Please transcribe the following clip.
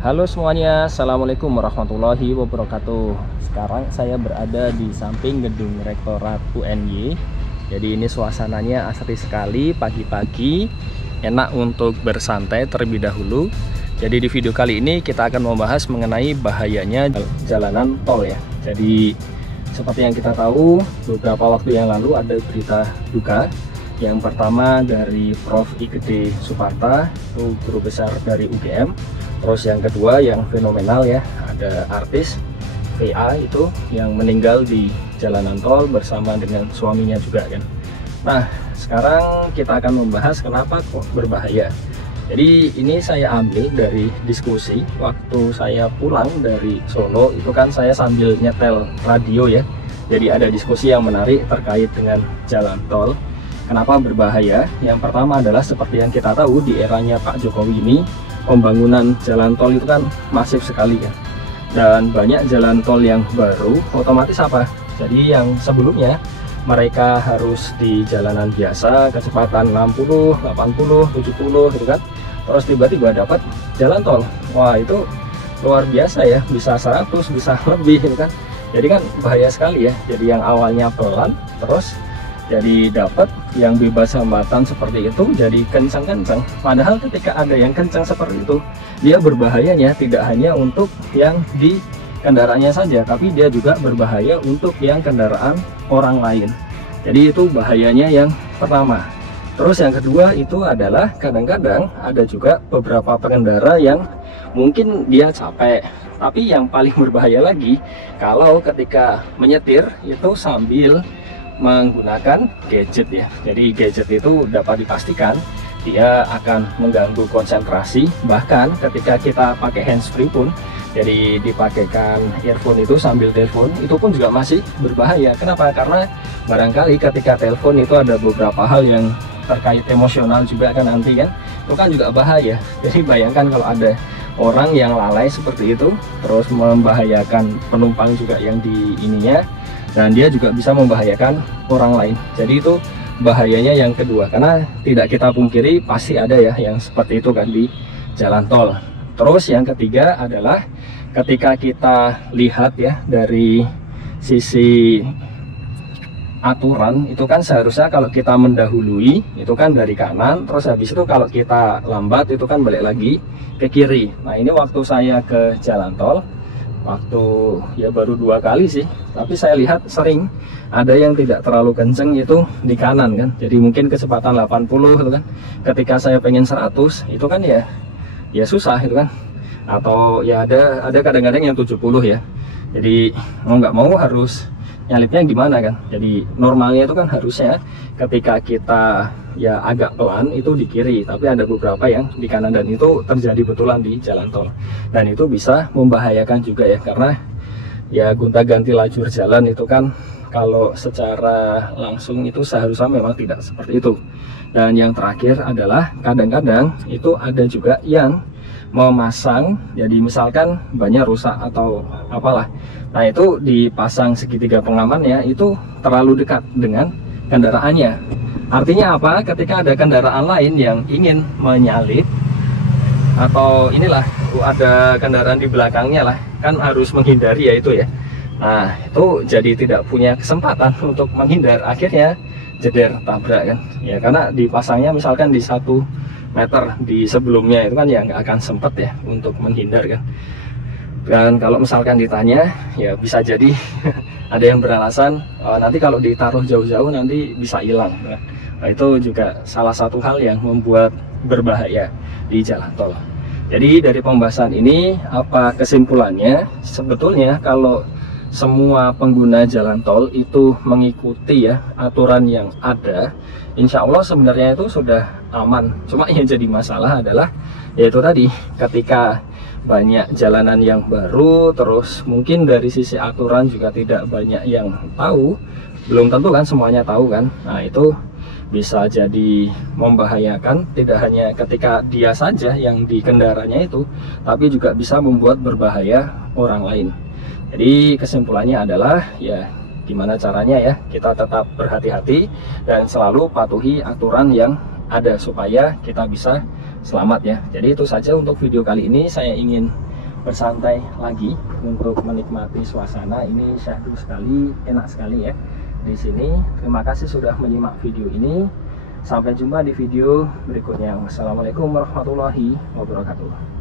Halo semuanya, Assalamualaikum warahmatullahi wabarakatuh. Sekarang saya berada di samping gedung Rektorat UNY. Jadi ini suasananya asri sekali, pagi-pagi, enak untuk bersantai terlebih dahulu. Jadi di video kali ini kita akan membahas mengenai bahayanya jalanan tol ya. Jadi seperti yang kita tahu, beberapa waktu yang lalu ada berita duka. Yang pertama dari Prof. I. Gede Suparta, itu guru besar dari UGM. Terus yang kedua yang fenomenal ya, ada artis VA itu yang meninggal di jalanan tol bersama dengan suaminya juga kan. Nah sekarang kita akan membahas kenapa kok berbahaya. Jadi ini saya ambil dari diskusi waktu saya pulang dari Solo, itu kan saya sambil nyetel radio ya. Jadi ada diskusi yang menarik terkait dengan jalan tol. Kenapa berbahaya? Yang pertama adalah seperti yang kita tahu di eranya Pak Jokowi ini, pembangunan jalan tol itu kan masif sekali ya, dan banyak jalan tol yang baru otomatis apa? Jadi yang sebelumnya mereka harus di jalanan biasa kecepatan 60, 80, 70 gitu kan, terus tiba-tiba dapat jalan tol, wah itu luar biasa ya, bisa 100, bisa lebih gitu kan. Jadi kan bahaya sekali ya. Jadi yang awalnya pelan terus jadi dapat yang bebas hambatan seperti itu, jadi kencang-kencang. Padahal ketika ada yang kencang seperti itu, dia berbahayanya tidak hanya untuk yang di kendaraannya saja, tapi dia juga berbahaya untuk yang kendaraan orang lain. Jadi itu bahayanya yang pertama. Terus yang kedua itu adalah kadang-kadang ada juga beberapa pengendara yang mungkin dia capek, tapi yang paling berbahaya lagi kalau ketika menyetir itu sambil menggunakan gadget ya. Jadi gadget itu dapat dipastikan dia akan mengganggu konsentrasi, bahkan ketika kita pakai handsfree pun, jadi dipakaikan earphone itu sambil telepon, itu pun juga masih berbahaya. Kenapa? Karena barangkali ketika telepon itu ada beberapa hal yang terkait emosional juga kan nanti kan, itu kan juga bahaya. Jadi bayangkan kalau ada orang yang lalai seperti itu terus membahayakan penumpang juga yang di ininya, dan dia juga bisa membahayakan orang lain. Jadi itu bahayanya yang kedua, karena tidak kita pungkiri pasti ada ya yang seperti itu kan di jalan tol. Terus yang ketiga adalah ketika kita lihat ya dari sisi aturan, itu kan seharusnya kalau kita mendahului itu kan dari kanan, terus habis itu kalau kita lambat itu kan balik lagi ke kiri. Nah ini waktu saya ke jalan tol, waktu ya baru 2 kali sih, tapi saya lihat sering ada yang tidak terlalu kenceng itu di kanan kan. Jadi mungkin kecepatan 80 gitu kan, ketika saya pengen 100 itu kan ya susah itu kan, atau ya ada kadang-kadang yang 70 ya. Jadi mau nggak mau harus nyalipnya gimana kan. Jadi normalnya itu kan harusnya ketika kita ya agak pelan itu di kiri, tapi ada beberapa yang di kanan, dan itu terjadi betulan di jalan tol, dan itu bisa membahayakan juga ya, karena ya gonta-ganti lajur jalan itu kan kalau secara langsung itu seharusnya memang tidak seperti itu. Dan yang terakhir adalah kadang-kadang itu ada juga yang memasang, jadi misalkan banyak rusak atau apalah, nah itu dipasang segitiga pengamannya itu terlalu dekat dengan kendaraannya. Artinya apa? Ketika ada kendaraan lain yang ingin menyalip, atau inilah ada kendaraan di belakangnya lah, kan harus menghindari ya itu ya. Nah itu jadi tidak punya kesempatan untuk menghindar, akhirnya jeder tabrak kan ya, karena dipasangnya misalkan di 1 meter di sebelumnya, itu kan ya nggak akan sempet ya untuk menghindar kan. Dan kalau misalkan ditanya ya bisa jadi ada yang beralasan nanti kalau ditaruh jauh-jauh nanti bisa hilang. Nah itu juga salah satu hal yang membuat berbahaya di jalan tol. Jadi dari pembahasan ini apa kesimpulannya? Sebetulnya kalau semua pengguna jalan tol itu mengikuti ya aturan yang ada, insya Allah sebenarnya itu sudah aman. Cuma yang jadi masalah adalah yaitu tadi, ketika banyak jalanan yang baru, terus mungkin dari sisi aturan juga tidak banyak yang tahu, belum tentu kan semuanya tahu kan. Nah itu bisa jadi membahayakan, tidak hanya ketika dia saja yang di kendaraannya itu, tapi juga bisa membuat berbahaya orang lain. Jadi kesimpulannya adalah ya gimana caranya ya kita tetap berhati-hati dan selalu patuhi aturan yang ada supaya kita bisa selamat ya. Jadi itu saja untuk video kali ini, saya ingin bersantai lagi untuk menikmati suasana. Ini syahdu sekali, enak sekali ya di sini. Terima kasih sudah menyimak video ini. Sampai jumpa di video berikutnya. Wassalamualaikum warahmatullahi wabarakatuh.